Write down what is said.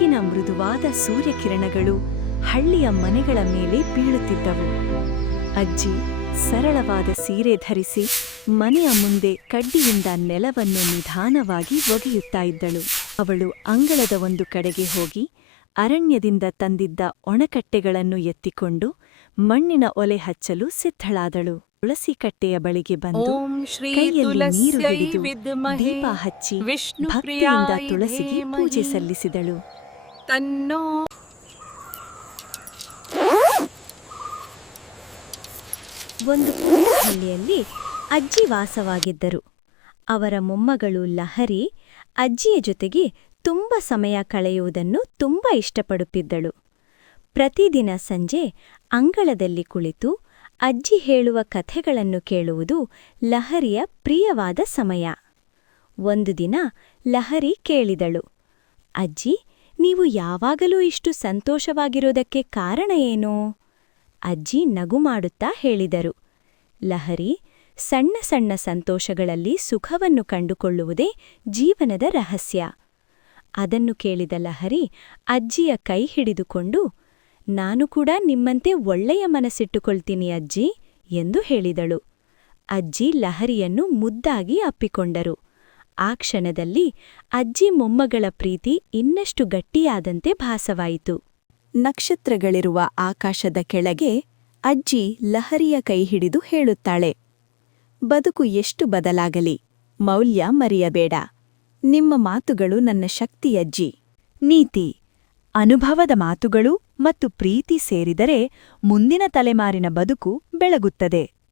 ಬೆಳಗಿನ ಮೃದುವಾದ ಸೂರ್ಯಕಿರಣಗಳು ಹಳ್ಳಿಯ ಮನೆಗಳ ಮೇಲೆ ಬೀಳುತ್ತಿದ್ದವು. ಅಜ್ಜಿ ಸರಳವಾದ ಸೀರೆ ಧರಿಸಿ ಮನೆಯ ಮುಂದೆ ಕಡ್ಡಿಯಿಂದ ನೆಲವನ್ನು ನಿಧಾನವಾಗಿ ಒಗೆಯುತ್ತಾ ಇದ್ದಳು. ಅವಳು ಅಂಗಳದ ಒಂದು ಕಡೆಗೆ ಹೋಗಿ ಅರಣ್ಯದಿಂದ ತಂದಿದ್ದ ಒಣಕಟ್ಟೆಗಳನ್ನು ಎತ್ತಿಕೊಂಡು ಮಣ್ಣಿನ ಒಲೆ ಹಚ್ಚಲು ಸಿದ್ಧಳಾದಳು. ತುಳಸಿ ಕಟ್ಟೆಯ ಬಳಿಗೆ ಬಂದು ಕೈಯಲ್ಲಿ ನೀರು ಹಿಡಿದು ದೀಪ ಹಚ್ಚಿ ಭಕ್ತಿಯಿಂದ ತುಳಸಿಗೆ ಪೂಜೆ ಸಲ್ಲಿಸಿದಳು. ಒಂದು ಪುಟ್ಟ ಹಳ್ಳಿಯಲ್ಲಿ ಅಜ್ಜಿ ವಾಸವಾಗಿದ್ದರು. ಅವರ ಮೊಮ್ಮಗಳು ಲಹರಿ ಅಜ್ಜಿಯ ಜೊತೆಗೆ ತುಂಬ ಸಮಯ ಕಳೆಯುವುದನ್ನು ತುಂಬ ಇಷ್ಟಪಡುತ್ತಿದ್ದಳು. ಪ್ರತಿದಿನ ಸಂಜೆ ಅಂಗಳದಲ್ಲಿ ಕುಳಿತು ಅಜ್ಜಿ ಹೇಳುವ ಕಥೆಗಳನ್ನು ಕೇಳುವುದು ಲಹರಿಯ ಪ್ರಿಯವಾದ ಸಮಯ. ಒಂದು ದಿನ ಲಹರಿ ಕೇಳಿದಳು, ಅಜ್ಜಿ, ನೀವು ಯಾವಾಗಲೂ ಇಷ್ಟು ಸಂತೋಷವಾಗಿರೋದಕ್ಕೆ ಕಾರಣ ಏನು? ಅಜ್ಜಿ ನಗು ಮಾಡುತ್ತಾ ಹೇಳಿದರು, ಲಹರಿ, ಸಣ್ಣ ಸಣ್ಣ ಸಂತೋಷಗಳಲ್ಲಿ ಸುಖವನ್ನು ಕಂಡುಕೊಳ್ಳುವುದೇ ಜೀವನದ ರಹಸ್ಯ. ಅದನ್ನು ಕೇಳಿದ ಲಹರಿ ಅಜ್ಜಿಯ ಕೈ ಹಿಡಿದುಕೊಂಡು, ನಾನು ಕೂಡ ನಿಮ್ಮಂತೆ ಒಳ್ಳೆಯ ಮನಸ್ಸಿಟ್ಟುಕೊಳ್ತೀನಿ ಅಜ್ಜಿ ಎಂದು ಹೇಳಿದಳು. ಅಜ್ಜಿ ಲಹರಿಯನ್ನು ಮುದ್ದಾಗಿ ಅಪ್ಪಿಕೊಂಡರು. ಆ ಕ್ಷಣದಲ್ಲಿ ಅಜ್ಜಿ ಮೊಮ್ಮಗಳ ಪ್ರೀತಿ ಇನ್ನಷ್ಟು ಗಟ್ಟಿಯಾದಂತೆ ಭಾಸವಾಯಿತು. ನಕ್ಷತ್ರಗಳಿರುವ ಆಕಾಶದ ಕೆಳಗೆ ಅಜ್ಜಿ ಲಹರಿಯ ಕೈ ಹಿಡಿದು ಹೇಳುತ್ತಾಳೆ, ಬದುಕು ಎಷ್ಟು ಬದಲಾಗಲಿ, ಮೌಲ್ಯ ಮರೆಯಬೇಡ. ನಿಮ್ಮ ಮಾತುಗಳು ನನ್ನ ಶಕ್ತಿಯಜ್ಜಿ. ನೀತಿ: ಅನುಭವದ ಮಾತುಗಳು ಮತ್ತು ಪ್ರೀತಿ ಸೇರಿದರೆ ಮುಂದಿನ ತಲೆಮಾರಿನ ಬದುಕು ಬೆಳಗುತ್ತದೆ.